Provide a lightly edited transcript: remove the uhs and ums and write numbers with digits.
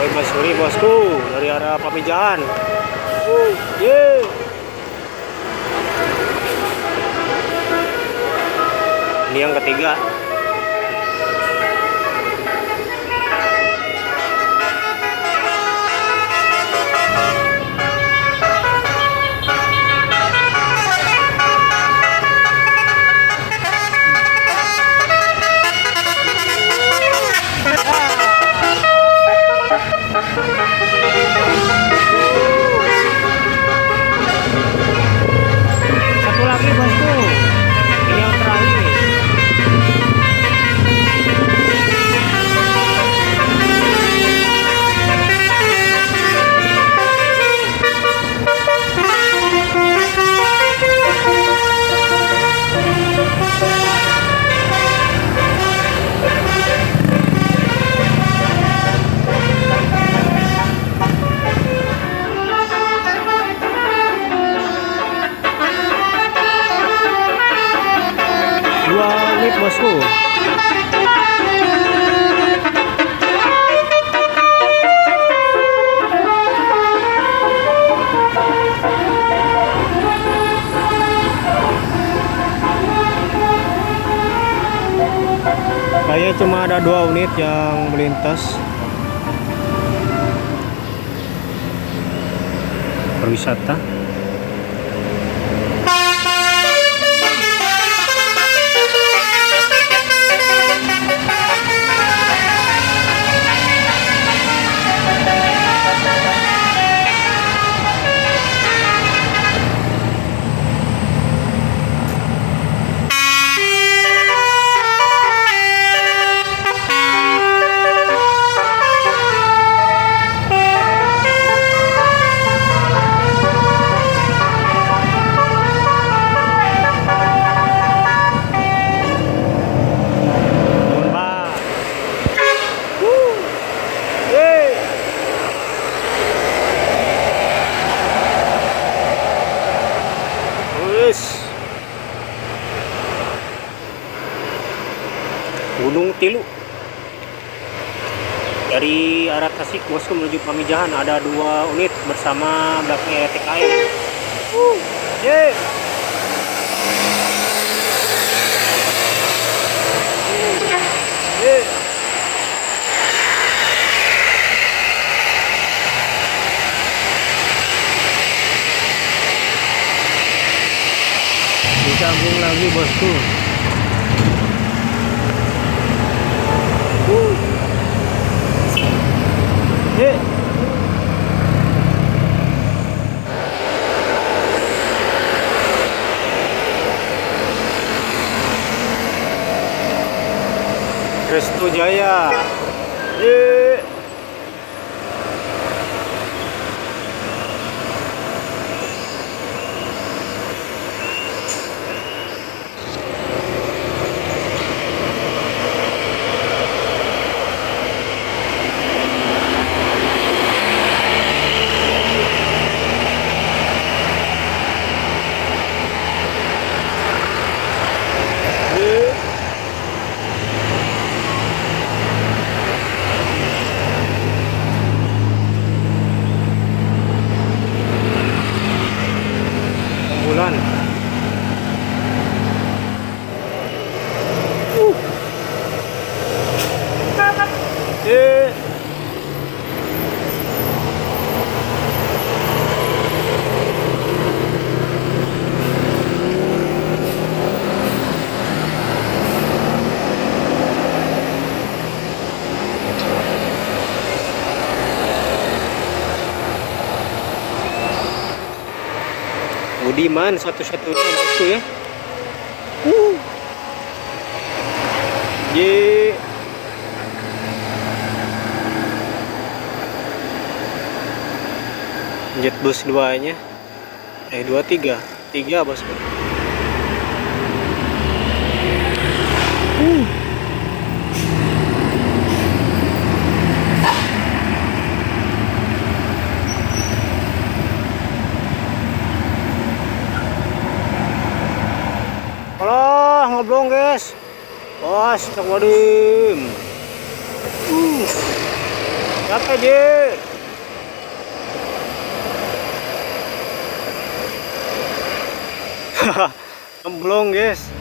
Suri bosku dari arah Pamijahan. Yeah. Ini yang ketiga. Satu lagi bosku. Ini yang terakhir. Bosku, kayaknya cuma ada 2 unit yang melintas. Perwisata. Gunung Tilu dari arah Tasik bosku menuju Pamijahan, ada 2 unit bersama belakangnya TKM. Yeah. Yeah. Disambung lagi bosku. Restu Jaya. Bulan. Budiman satu-satunya bosku ya. Ye. Jetbus 2-nya. 23 bosku. Alah, ngobrol guys. Bos, cak wadim. Apa je? Gemblong guys.